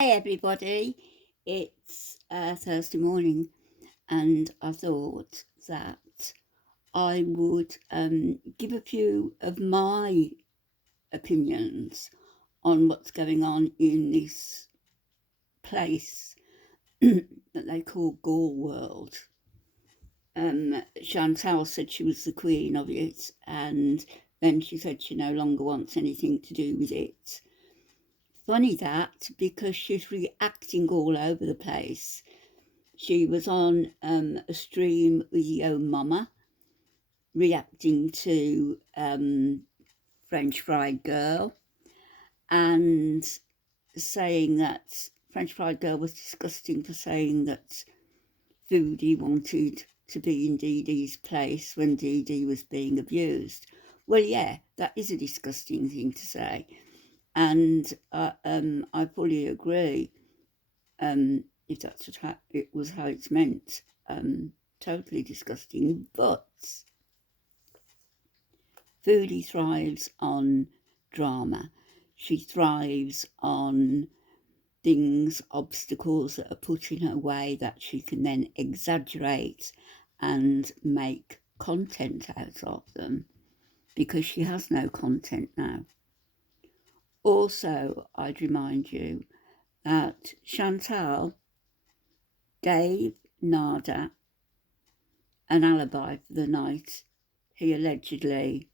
Hey everybody, it's Thursday morning, and I thought that I would give a few of my opinions on what's going on in this place that they call Gore World. Chantal said she was the queen of it, and then she said she no longer wants anything to do with it. Funny that, because she's reacting all over the place. She was on a stream with Yo Mama, reacting to French Fried Girl, and saying that French Fried Girl was disgusting for saying that Foodie wanted to be in Dee Dee's place when Dee Dee was being abused. Well, yeah, that is a disgusting thing to say. And I fully agree. If that's how it was how it's meant, totally disgusting. But Foodie thrives on drama. She thrives on things, obstacles that are put in her way that she can then exaggerate and make content out of them, because she has no content now. Also, I'd remind you that Chantal gave Nada an alibi for the night he allegedly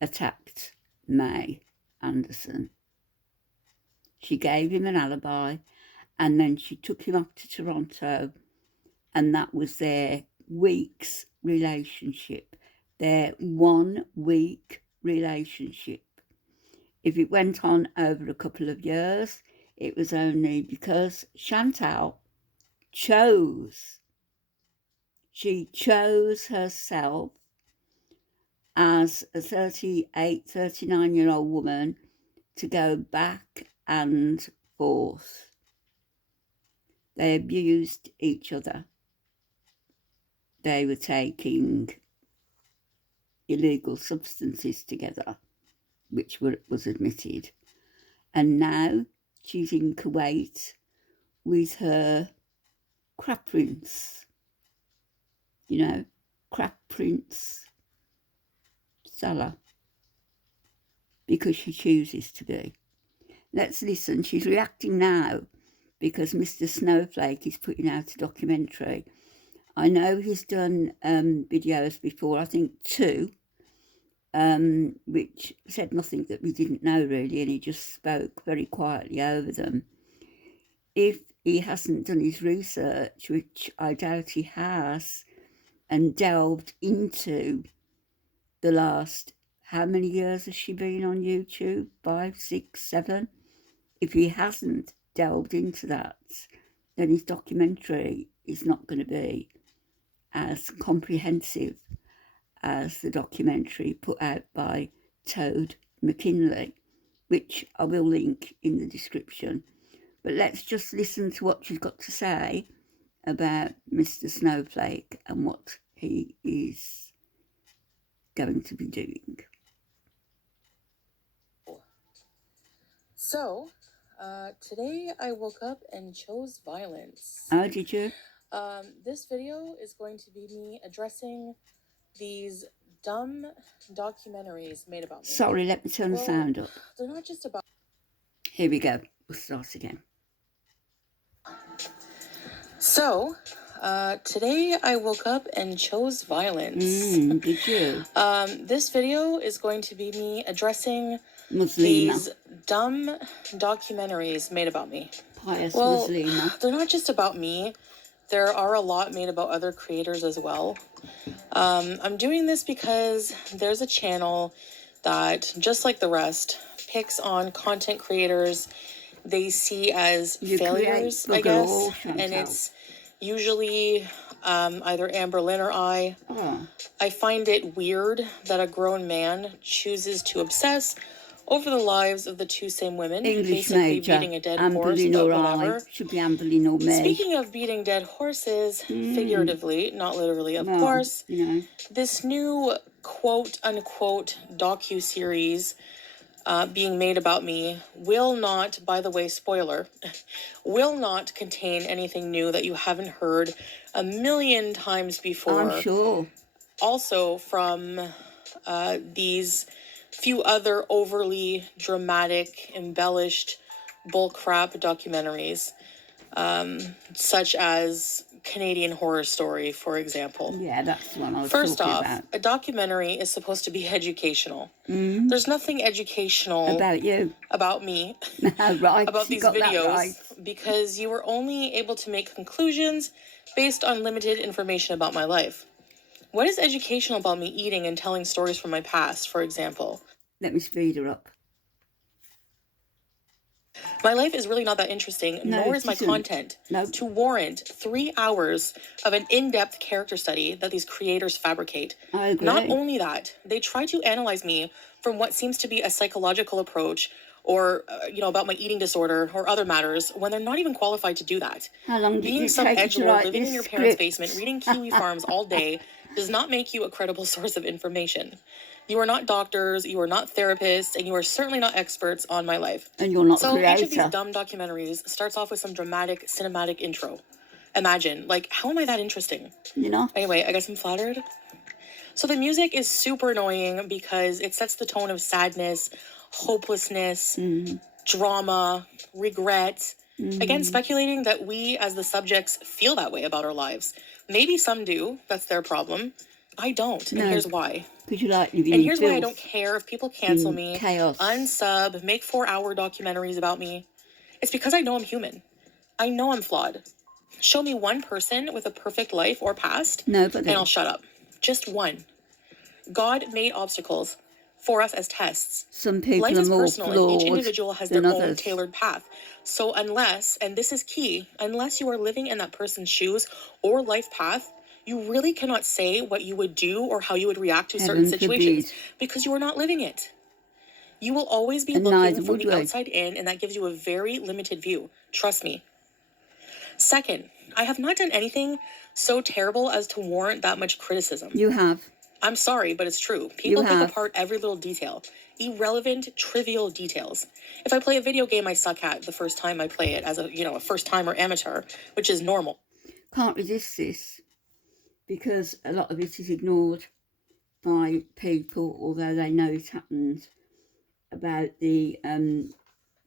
attacked May Anderson. She gave him an alibi, and then she took him up to Toronto, and that was their week's relationship, their 1 week relationship. If it went on over a couple of years, it was only because Chantal chose. She chose herself as a 38, 39-year-old woman to go back and forth. They abused each other. They were taking illegal substances together, which was admitted. And now she's in Kuwait with her crap prince. You know, crap prince Salah, because she chooses to be. Let's listen. She's reacting now because Mr. Snowflake is putting out a documentary. I know he's done videos before, I think 2, which said nothing that we didn't know really, and he just spoke very quietly over them. If he hasn't done his research, which I doubt he has, and delved into the last, how many years has she been on YouTube? 5, 6, 7? If he hasn't delved into that, then his documentary is not going to be as comprehensive as the documentary put out by Toad McKinley, which I will link in the description. But let's just listen to what she's got to say about Mr. Snowflake and what he is going to be doing. So, today I woke up and chose violence. Oh, did you? This video is going to be me addressing these dumb documentaries made about me. Sorry, let me turn the sound up. They're not just about... Here we go. We'll start again. So, today I woke up and chose violence. Did you? This video is going to be me addressing Muslima. These dumb documentaries made about me. Pious Muslima. They're not just about me. There are a lot made about other creators as well. I'm doing this because there's a channel that, just like the rest, picks on content creators they see as failures, I guess. And it's usually either Amber Lynn or I. I find it weird that a grown man chooses to obsess over the lives of the 2 same women, English basically major, beating a dead Amber horse, Lynn but or whatever. Should be Amber Lynn or May. Speaking of beating dead horses, figuratively, not literally, of course, you know, this new quote-unquote docu-series being made about me will not, by the way, spoiler, will not contain anything new that you haven't heard a million times before. I'm sure. Also from these few other overly dramatic, embellished bullcrap documentaries, such as Canadian Horror Story, for example. Yeah, that's the one I was First talking off, about. a documentary is supposed to be educational. There's nothing educational About you. about me, Right, about you these got that videos, right. because you were only able to make conclusions based on limited information about my life. What is educational about me eating and telling stories from my past, for example? Let me speed her up. My life is really not that interesting, No, nor it is my isn't. content Nope. to warrant 3 hours of an in-depth character study that these creators fabricate. I agree. Not only that, they try to analyze me from what seems to be a psychological approach or, about my eating disorder or other matters when they're not even qualified to do that. How long did Being it some take you to edgelord write living this in your parents' script? basement, reading Kiwi Farms all day does not make you a credible source of information. You are not doctors, you are not therapists, and you are certainly not experts on my life. And you're not So the creator. each of these dumb documentaries starts off with some dramatic cinematic intro. Imagine, how am I that interesting? You know? Anyway, I guess I'm flattered. So the music is super annoying because it sets the tone of sadness, hopelessness, drama, regret. Again, speculating that we as the subjects feel that way about our lives. Maybe some do. That's their problem. I don't. And here's why. Because you like living And in here's why I filth, don't care if people cancel in me, chaos. unsub, make 4-hour documentaries about me. It's because I know I'm human. I know I'm flawed. Show me one person with a perfect life or past, Nobody. and I'll shut up. Just one. God made obstacles for us as tests. Some people Life are is more personal, and each flawed individual has than their own others. tailored path. So unless, and this is key, unless you are living in that person's shoes or life path, you really cannot say what you would do or how you would react to certain Heaven situations forbid. because you are not living it. You will always be And looking neither from would the we. outside in, and that gives you a very limited view. Trust me. Second, I have not done anything so terrible as to warrant that much criticism. You have. I'm sorry, but it's true. People You pick have. apart every little detail. Irrelevant, trivial details. If I play a video game I suck at the first time I play it as a first-timer amateur, which is normal. Can't resist this because a lot of it is ignored by people, although they know it happened, about the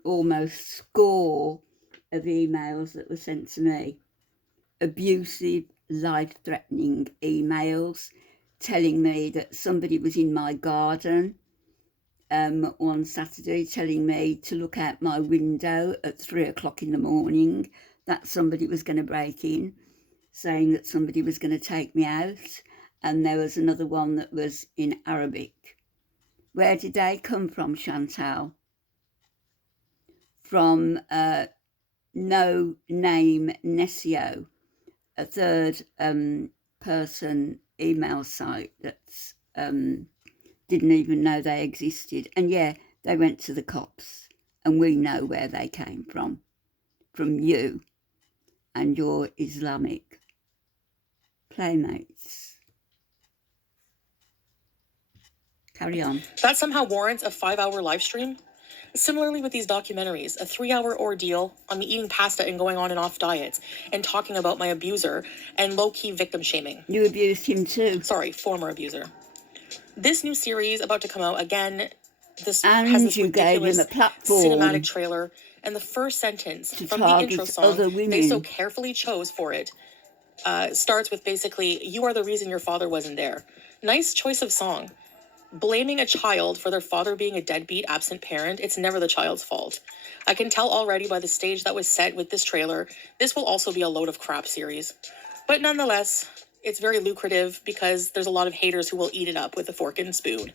almost score of emails that were sent to me. Abusive, life-threatening emails telling me that somebody was in my garden on Saturday, telling me to look out my window at 3 o'clock in the morning, that somebody was going to break in, saying that somebody was going to take me out. And there was another one that was in Arabic. Where did they come from, Chantal? From No Name Nesio, a third person email site that's didn't even know they existed. And yeah, they went to the cops, and we know where they came from you and your Islamic playmates. Carry on. That somehow warrants a 5-hour live stream? Similarly with these documentaries, a 3-hour ordeal on me eating pasta and going on and off diets and talking about my abuser and low-key victim shaming. You abused him too. Sorry, former abuser. This new series about to come out, again, this And has this you gave him ridiculous a platform cinematic trailer, and the first sentence to from the intro target song other women. they so carefully chose for it starts with basically, "You are the reason your father wasn't there." Nice choice of song. Blaming a child for their father being a deadbeat, absent parent, it's never the child's fault. I can tell already by the stage that was set with this trailer, this will also be a load of crap series. But nonetheless, it's very lucrative because there's a lot of haters who will eat it up with a fork and spoon.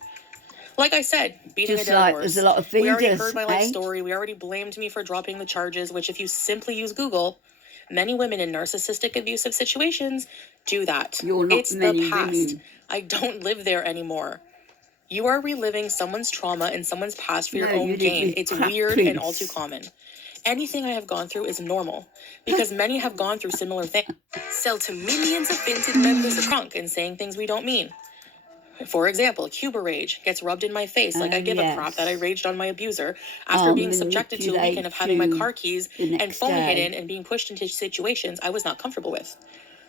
Like I said, beating Just a dead like horse. there's a lot of We already feeders, heard my life eh? story. We already blamed me for dropping the charges, which if you simply use Google, many women in narcissistic abusive situations do that. You're not It's the many past. women. I don't live there anymore. You are reliving someone's trauma and someone's past for your No, own you gain. did It's crap weird and all prince. too common. Anything I have gone through is normal because many have gone through similar things. Sell to millions of vintage members of drunk and saying things we don't mean. For example, Cuba rage gets rubbed in my face like I give a crap that I raged on my abuser after being subjected to a weekend of having my car keys and phone hidden and being pushed into situations I was not comfortable with.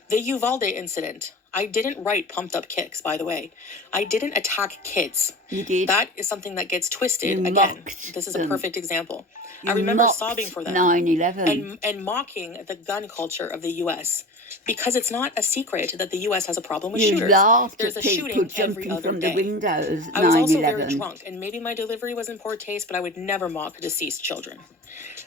The Uvalde incident. I didn't write pumped up kicks, by the way. I didn't attack kids. You did. That is something that gets twisted. You Again, mocked this is them. a perfect example. You I remember mocked sobbing for them 9/11. and mocking the gun culture of the U.S. because it's not a secret that the U.S. has a problem with shooters. Laughed There's at a people shooting jumping every other from day. the windows. I was also very drunk, and maybe my delivery was in poor taste, but I would never mock deceased children.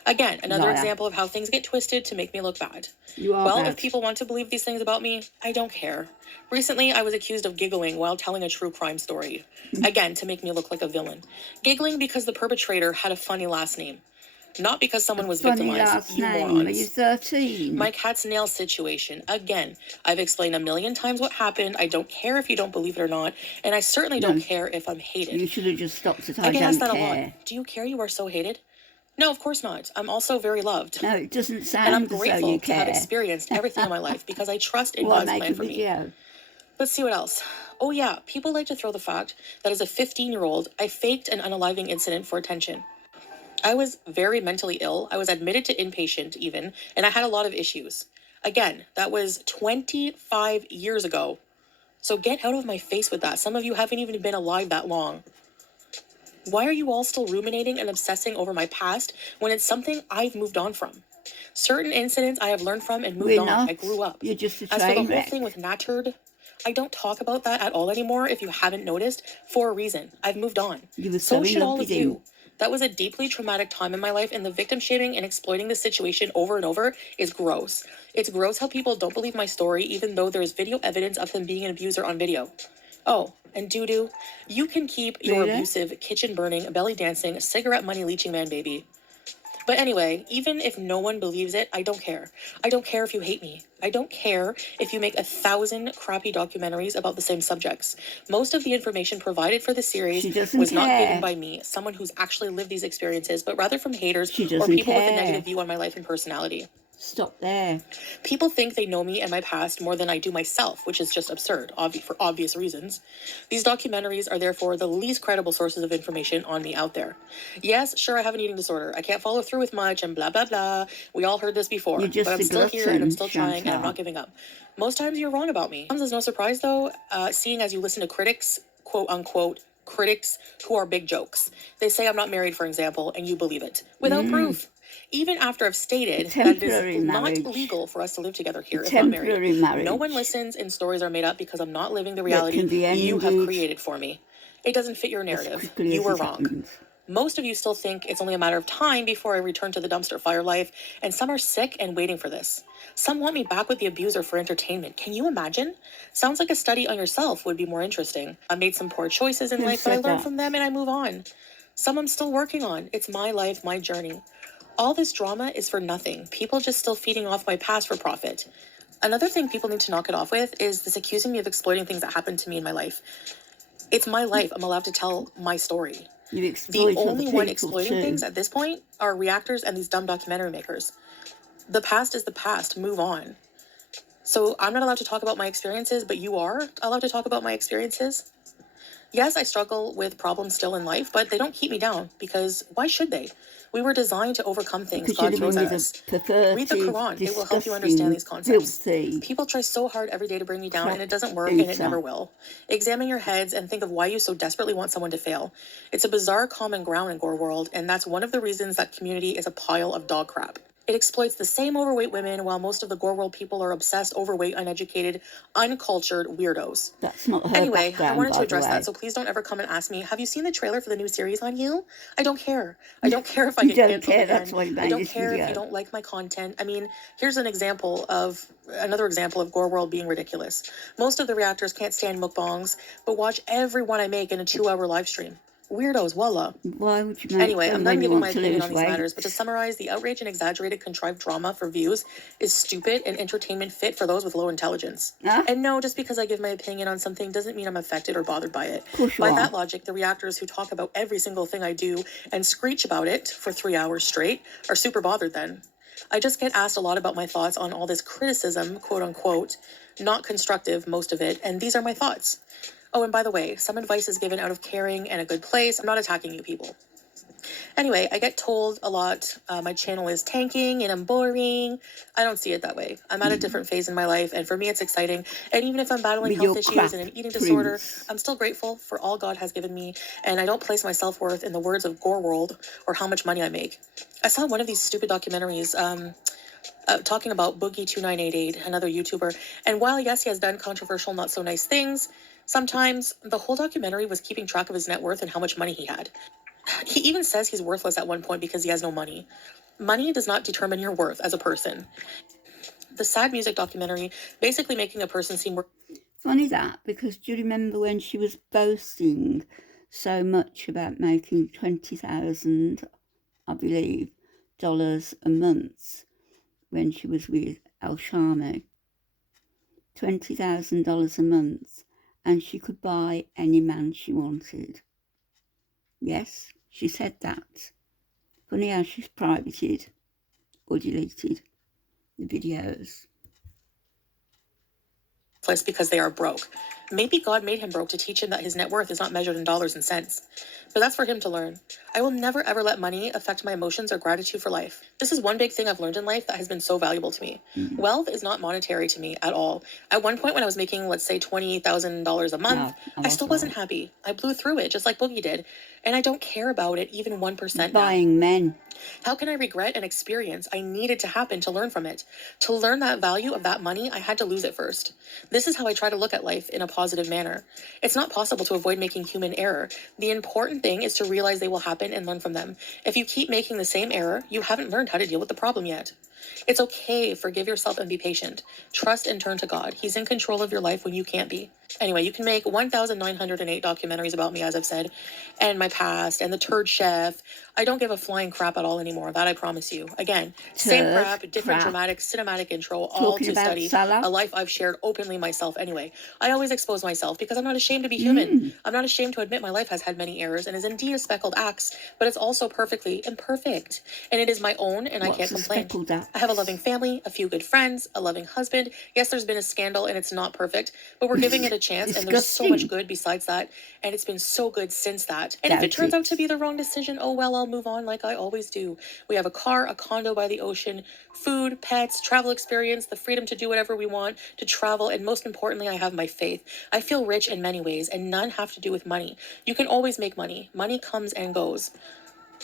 Again, another example of how things get twisted to make me look bad. Well, if people want to believe these things about me, I don't care. Recently, I was accused of giggling while telling a true crime story. Again, to make me look like a villain. Giggling because the perpetrator had a funny last name. Not because someone was victimized. You morons. Are you 13? My cat's nail situation. Again, I've explained a million times what happened. I don't care if you don't believe it or not. And I certainly don't care if I'm hated. You should have just stopped at I get don't asked that care. a lot. Do you care you are so hated? No, of course not. I'm also very loved. No, it doesn't sound and I'm as though grateful you to care. have experienced everything in my life because I trust in God's plan for me. Let's see what else. Oh yeah, people like to throw the fact that as a 15-year-old, I faked an unaliving incident for attention. I was very mentally ill. I was admitted to inpatient even, and I had a lot of issues. Again, that was 25 years ago. So get out of my face with that. Some of you haven't even been alive that long. Why are you all still ruminating and obsessing over my past when it's something I've moved on from? Certain incidents I have learned from and moved on. I grew up. You're just a As for the whole wreck. thing with Nattered, I don't talk about that at all anymore if you haven't noticed, for a reason. I've moved on. So should all of you. That was a deeply traumatic time in my life, and the victim shaming and exploiting the situation over and over is gross. It's gross how people don't believe my story, even though there's video evidence of him being an abuser on video. Oh, and doo-doo, you can keep your abusive, kitchen-burning, belly-dancing, cigarette money-leeching man baby. But anyway, even if no one believes it, I don't care. I don't care if you hate me. I don't care if you make 1,000 crappy documentaries about the same subjects. Most of the information provided for the series was not given by me, someone who's actually lived these experiences, but rather from haters or people with a negative view on my life and personality. Stop there. People think they know me and my past more than I do myself, which is just absurd, for obvious reasons. These documentaries are therefore the least credible sources of information on me out there. Yes, sure, I have an eating disorder. I can't follow through with much and blah, blah, blah. We all heard this before. But I'm still here and I'm still trying and I'm not giving up. Most times you're wrong about me. Sometimes it's no surprise, though, seeing as you listen to critics, quote unquote, critics who are big jokes. They say I'm not married, for example, and you believe it without proof. Even after I've stated that it is not legal for us to live together here if not married. No one listens and stories are made up because I'm not living the reality you have created for me. It doesn't fit your narrative. You were wrong. Most of you still think it's only a matter of time before I return to the dumpster fire life, and some are sick and waiting for this. Some want me back with the abuser for entertainment. Can you imagine? Sounds like a study on yourself would be more interesting. I made some poor choices in life, but I learned from them and I move on. Some I'm still working on. It's my life, my journey. All this drama is for nothing. People just still feeding off my past for profit. Another thing people need to knock it off with is this accusing me of exploiting things that happened to me in my life. It's my life. I'm allowed to tell my story. The only one exploiting things at this point are reactors and these dumb documentary makers. The past is the past. Move on. So I'm not allowed to talk about my experiences, but you are allowed to talk about my experiences. Yes, I struggle with problems still in life, but they don't keep me down because why should they? We were designed to overcome things God throws at us. Read the Quran. It will help you understand these concepts. People try so hard every day to bring me down, and it doesn't work, and it never will. Examine your heads and think of why you so desperately want someone to fail. It's a bizarre common ground in Gore World, and that's one of the reasons that community is a pile of dog crap. It exploits the same overweight women while most of the Gore World people are obsessed, overweight, uneducated, uncultured weirdos. That's not her Anyway, I wanted to address that, so please don't ever come and ask me, have you seen the trailer for the new series on you? I don't care. I don't care if I get canceled again. I don't care if you don't like my content. I mean, here's another example of Gore World being ridiculous. Most of the reactors can't stand mukbangs, but watch every one I make in a 2-hour live stream. Weirdos, voila. Why would you make Anyway, I'm done giving my opinion on these matters, but to summarize, the outrage and exaggerated contrived drama for views is stupid and entertainment fit for those with low intelligence. And no, just because I give my opinion on something doesn't mean I'm affected or bothered by it. By that logic, the reactors who talk about every single thing I do and screech about it for 3 hours straight are super bothered then. I just get asked a lot about my thoughts on all this criticism, quote unquote, not constructive, most of it, and these are my thoughts. Oh, and by the way, some advice is given out of caring and a good place. I'm not attacking you people. Anyway, I get told a lot my channel is tanking and I'm boring. I don't see it that way. I'm at a different phase in my life, and for me it's exciting. And even if I'm battling With health your issues crap and an eating disorder, prints. I'm still grateful for all God has given me, and I don't place my self-worth in the words of Gore World or how much money I make. I saw one of these stupid documentaries talking about Boogie2988, another YouTuber, and while yes, he has done controversial, not so nice things, sometimes the whole documentary was keeping track of his net worth and how much money he had. He even says he's worthless at one point because he has no money. Money does not determine your worth as a person. The sad music documentary basically making a person seem Funny that, because do you remember when she was boasting so much about making $20,000, I believe, dollars a month when she was with El Shami? $20,000 a month, and she could buy any man she wanted. Yes, she said that. Funny how she's privated or deleted the videos. because they are broke. Maybe God made him broke to teach him that his net worth is not measured in dollars and cents. But that's for him to learn. I will never ever let money affect my emotions or gratitude for life. This is one big thing I've learned in life that has been so valuable to me. Wealth is not monetary to me at all. At one point when I was making, let's say, $20,000 a month, I still wasn't happy. I blew through it just like Boogie did. And I don't care about it even 1% now. Buying men. How can I regret an experience I needed to happen to learn from it? To learn that value of that money, I had to lose it first. This is how I try to look at life in a positive manner. It's not possible to avoid making human error. The important thing is to realize they will happen and learn from them. If you keep making the same error, you haven't learned how to deal with the problem yet. It's okay. Forgive yourself and be patient. Trust and turn to God. He's in control of your life when you can't be. Anyway, you can make 1,908 documentaries about me, as I've said, and my past, and the turd chef. I don't give a flying crap at all anymore. That I promise you. Again, same crap, different dramatic, cinematic intro, all to study a life I've shared openly myself anyway. I always expose myself because I'm not ashamed to be human. I'm not ashamed to admit my life has had many errors and is indeed a speckled axe, but it's also perfectly imperfect. And it is my own, and I can't complain. I have a loving family, a few good friends, a loving husband. Yes, there's been a scandal and it's not perfect, but we're giving it a chance, and there's so much good besides that, and it's been so good since that. And if it turns out to be the wrong decision, oh well, I'll move on like I always do. We have a car, a condo by the ocean, food, pets, travel experience, the freedom to do whatever we want, to travel, and most importantly, I have my faith. I feel rich in many ways, and none have to do with money. You can always make money. Money comes and goes.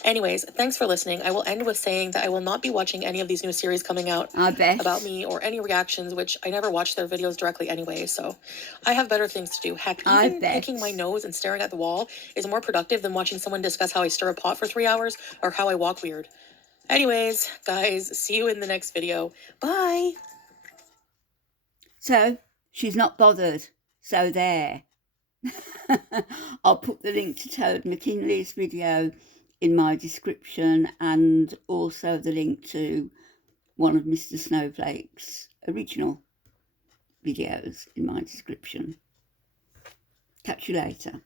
Anyways, thanks for listening. I will end with saying that I will not be watching any of these new series coming out about me or any reactions, which I never watch their videos directly anyway, so I have better things to do. Heck, even picking my nose and staring at the wall is more productive than watching someone discuss how I stir a pot for 3 hours or how I walk weird. Anyways, guys, see you in the next video. Bye! So, she's not bothered. So there. I'll put the link to Toad McKinley's video in my description, and also the link to one of Mr. Snowflake's original videos in my description. Catch you later.